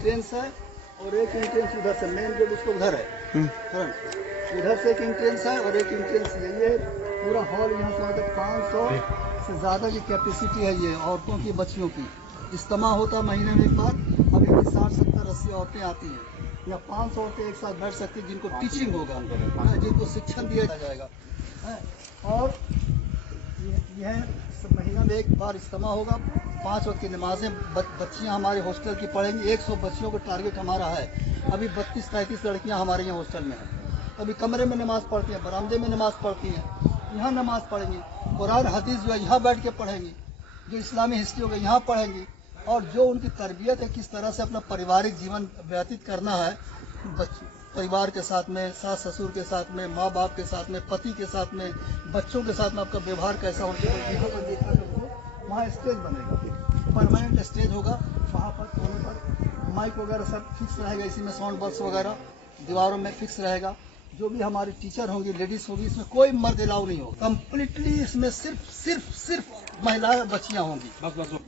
Entrance है और एक एंट्रेंस उधर से, मेन गेट उसको उधर है फ्रंट, उधर से एक एंट्रेंस है और एक एंट्रेंस ये पूरा हॉल यहाँ से मतलब 500 से ज़्यादा की कैपेसिटी है ये औरतों की, बच्चियों की। इज्तिमा होता है महीने में एक बार, अभी भी 60-70-80 औरतें आती हैं या 500 औरतें एक साथ बैठ सकती, जिनको टीचिंग होगा, जिनको शिक्षण दिया जाएगा। और यह महीना में एक बार इज्तिमा होगा, 5 वक्त की नमाजें बच्चियां हमारे हॉस्टल की पढ़ेंगी। 100 बच्चियों का टारगेट हमारा है। अभी 32-33 लड़कियां हमारे यहाँ हॉस्टल में हैं। अभी कमरे में नमाज पढ़ती हैं, बरामदे में नमाज पढ़ती हैं, यहाँ नमाज पढ़ेंगी। कुरान हदीस जो है यहाँ बैठ के पढ़ेंगी, जो इस्लामी हिस्ट्री होगा यहाँ पढ़ेंगी, और जो उनकी तरबियत है किस तरह से अपना पारिवारिक जीवन व्यतीत करना है, परिवार के साथ में, सास ससुर के साथ में, माँ बाप के साथ में, पति के साथ में, बच्चों के साथ में आपका व्यवहार कैसा होना चाहिए, यहाँ पर देखा तो वहाँ स्टेज बनेगा, परमानेंट स्टेज होगा। वहाँ पर कोने पर माइक वगैरह सब फिक्स रहेगा, इसी में साउंड बॉक्स वगैरह दीवारों में फिक्स रहेगा। जो भी हमारी टीचर होंगी, लेडीज होगी, इसमें कोई मर्द अलाउ नहीं होगा। कंप्लीटली इसमें सिर्फ महिलाएं, बच्चियां होंगी। बस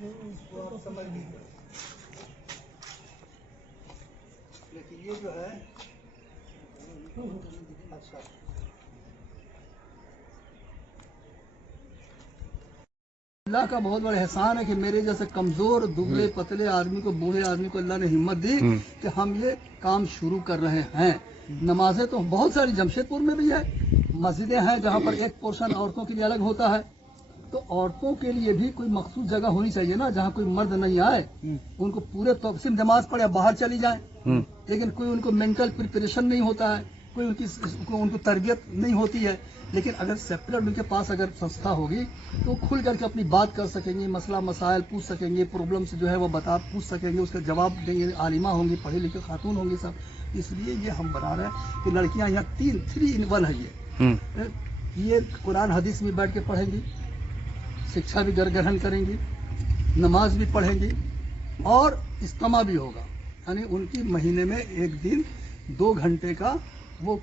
नहीं तो आप समझ लीजिए। लेकिन ये जो है अच्छा, अल्लाह का बहुत बड़ा एहसान है कि मेरे जैसे कमजोर, दुबले पतले आदमी को, बूढ़े आदमी को अल्लाह ने हिम्मत दी कि हम ये काम शुरू कर रहे हैं। नमाजें तो बहुत सारी जमशेदपुर में भी है, मस्जिदें हैं जहाँ पर एक पोर्शन औरतों के लिए अलग होता है। तो औरतों के लिए भी कोई मखसूस जगह होनी चाहिए ना, जहाँ कोई मर्द नहीं आए, उनको पूरे तो सिर्फ नमाज पढ़े बाहर चली जाए, लेकिन कोई उनको मेंटल प्रिपरेशन नहीं होता है, कोई उनको तरबियत नहीं होती है। लेकिन अगर सेपरेट उनके पास अगर संस्था होगी तो खुल करके अपनी बात कर सकेंगे, मसला मसाइल पूछ सकेंगे, प्रॉब्लम से जो है वो पूछ सकेंगे, उसका जवाब देंगे। आलिमा होंगी, पढ़ी लिखी खातून होंगी सब। इसलिए ये हम बना रहे हैं कि लड़कियां यहाँ 3 in 1 है। ये कुरान हदीस में बैठ के पढ़ेंगी, शिक्षा भी ग्रहण करेंगी, नमाज भी पढ़ेंगी और इज्तिमा भी होगा। यानी उनकी महीने में एक दिन 2 घंटे का वो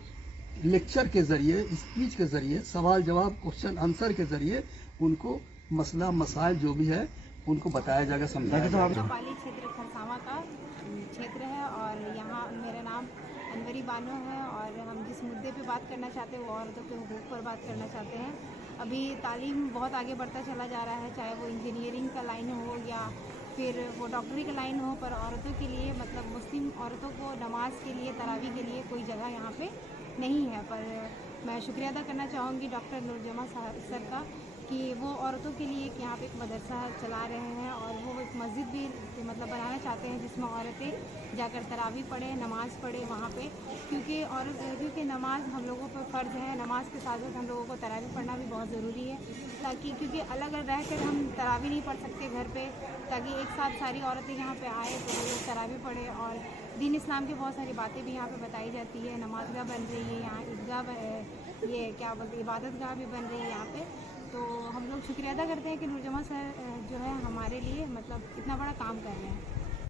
लेक्चर के ज़रिए, स्पीच के ज़रिए, सवाल जवाब, क्वेश्चन आंसर के ज़रिए उनको मसला मसाइल जो भी है उनको बताया जाएगा, समझाया जाएगा। पाली क्षेत्र खरसावां का क्षेत्र है और यहाँ मेरा नाम अनवरी बानो है और हम जिस मुद्दे पे बात करना चाहते हैं वो औरतों के हुकूक पर बात करना चाहते हैं। अभी तालीम बहुत आगे बढ़ता चला जा रहा है, चाहे वो इंजीनियरिंग का लाइन हो या फिर वो डॉक्टरी का लाइन हो, पर औरतों के लिए मतलब मुस्लिम औरतों को नमाज के लिए, तरावी के लिए कोई जगह यहाँ पे नहीं है। पर मैं शुक्रिया अदा करना चाहूँगी डॉक्टर नूरजमा सर का कि वो औरतों के लिए यहाँ पे एक मदरसा चला रहे हैं और वो एक मस्जिद भी मतलब बनाना चाहते हैं जिसमें औरतें जाकर तरावी पढ़ें, नमाज़ पढ़ें वहाँ पे, क्योंकि नमाज हम लोगों पर फ़र्ज़ है। नमाज के साथ साथ हम लोगों को तरावी पढ़ना भी बहुत ज़रूरी है, ताकि क्योंकि अलग रह कर हम तरावी नहीं पढ़ सकते घर पे, ताकि एक साथ सारी औरतें यहाँ पे आए तो वो लोग तरावी पढ़ें। और दीन इस्लाम की बहुत सारी बातें भी यहाँ पे बताई जाती है। नमाज़गाह बन रही है यहाँ, ईदगाह, ये क्या बोलते, इबादतगाह भी बन रही है यहाँ पे। तो हम लोग शुक्रिया अदा करते हैं कि नूरजमा सर जो है हमारे लिए मतलब इतना बड़ा काम कर रहे हैं।